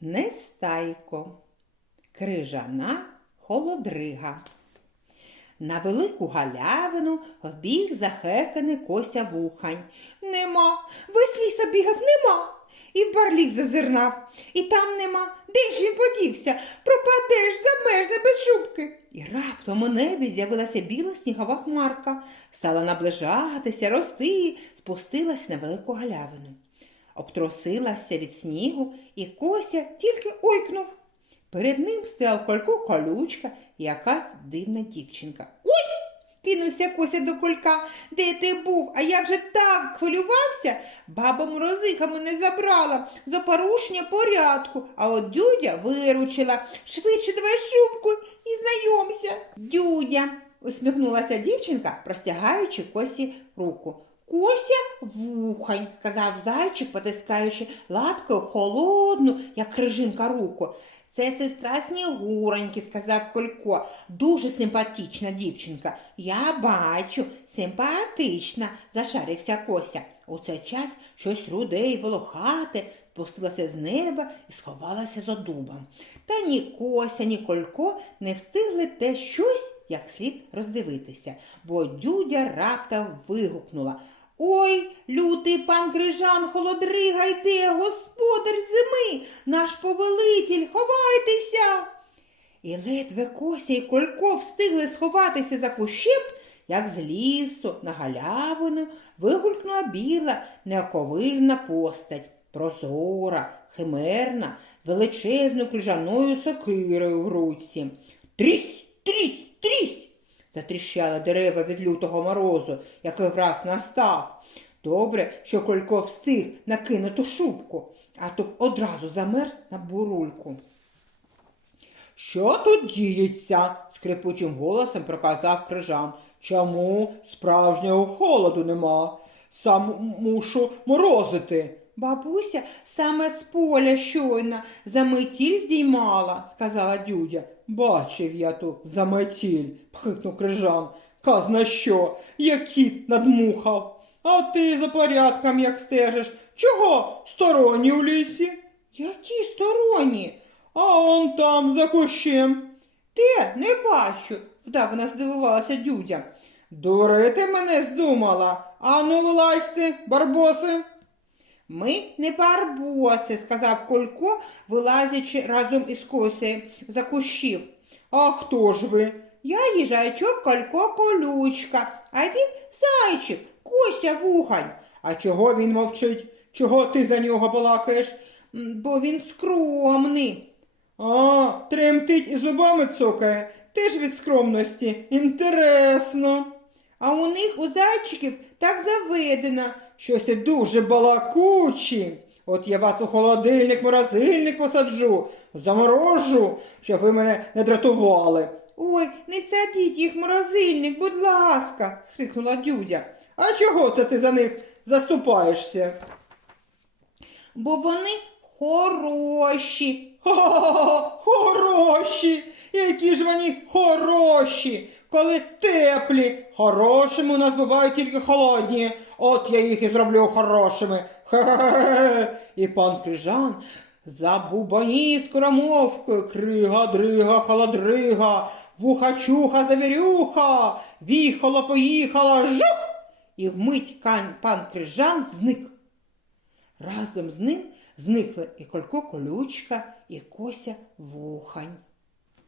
Нестайко, крижана холодрига. На велику галявину вбіг захеканий кося вухань. Нема, весь ліса бігав нема. І в барлік зазирнав, і там нема. Де ж він подівся? Пропадеш, замерзне без шубки. І раптом у небі з'явилася біла снігова хмарка, стала наближатися, рости, спустилась на велику галявину. Обтросилася від снігу, і кося тільки ойкнув. Перед ним стояв колько колючка і якась дивна дівчинка. Ой! кинувся Кося до колька. Де ти був? А я вже так хвилювався. Баба морозиха мене забрала за порушення порядку, а от дюдя виручила. Швидше давай шубку і знайомся. Дюдя, усміхнулася дівчинка, простягаючи косі руку. Кося вухань, сказав зайчик, потискаючи лапкою холодну, як крижинка руку. Це сестра Снігуроньки, сказав Колько. Дуже симпатична дівчинка. Я бачу, симпатична, зашарився Кося. У цей час щось руде й волохате спустилося з неба і сховалося за дубом. Та ні Кося, ні Колько не встигли те щось як слід роздивитися, бо дюдя раптом вигукнула. Ой, лютий пан Крижан холодрига йде, господар зими, наш повелитель, ховайтеся. І ледве Кося і Колько встигли сховатися за кущем, як з лісу на галявину вигулькнула біла неоковильна постать, прозора, химерна, величезною крижаною сокирою в руці. Трісь, трісь, трісь! Затріщали дерева від лютого морозу, який враз настав. Добре, що Колько встиг накинути шубку, а то б одразу замерз на бурульку. Що тут діється? скрипучим голосом проказав крижан. Чому справжнього холоду нема? Сам мушу морозити. Бабуся саме з поля щойно заметіль здіймала, сказала дюдя. Бачив я ту заметіль, пхикнув крижан. Казна що, як надмухав. А ти за порядком як стежиш. Чого сторонні у лісі? Які сторонні? А он там за кущем. Де? Не бачу, вдавно здивувалася дюдя. Дурити мене здумала. Ану, вилазьте, барбоси. Ми не барбоси, сказав Колько, вилазячи разом із Косею за кущів. А хто ж ви? Я їжачок Колько Колючка, а він зайчик, Кося вухань. А чого він мовчить? Чого ти за нього балакаєш? Бо він скромний. А, тремтить і зубами цокає. Теж від скромності. Інтересно. А у них у зайчиків так заведено. Щось ти дуже балакучі. От я вас у холодильник, морозильник посаджу, заморожу, щоб ви мене не дратували. Ой, не садіть їх в морозильник, будь ласка, скрикнула дюдя. А чого це ти за них заступаєшся? Бо вони хороші. Ха-ха-ха, хороші. Які ж вони хороші, коли теплі. Хорошими у нас бувають тільки холодні. От я їх і зроблю хорошими. Хе-хе-хе. І пан Крижан забубані скоромовкою. Крига, дрига, холодрига, вуха-чуха, завірюха, віхала, поїхала, жух! І вмить пан Крижан зник. Разом з ним зникли і Колько Колючка, і Кося Вухань.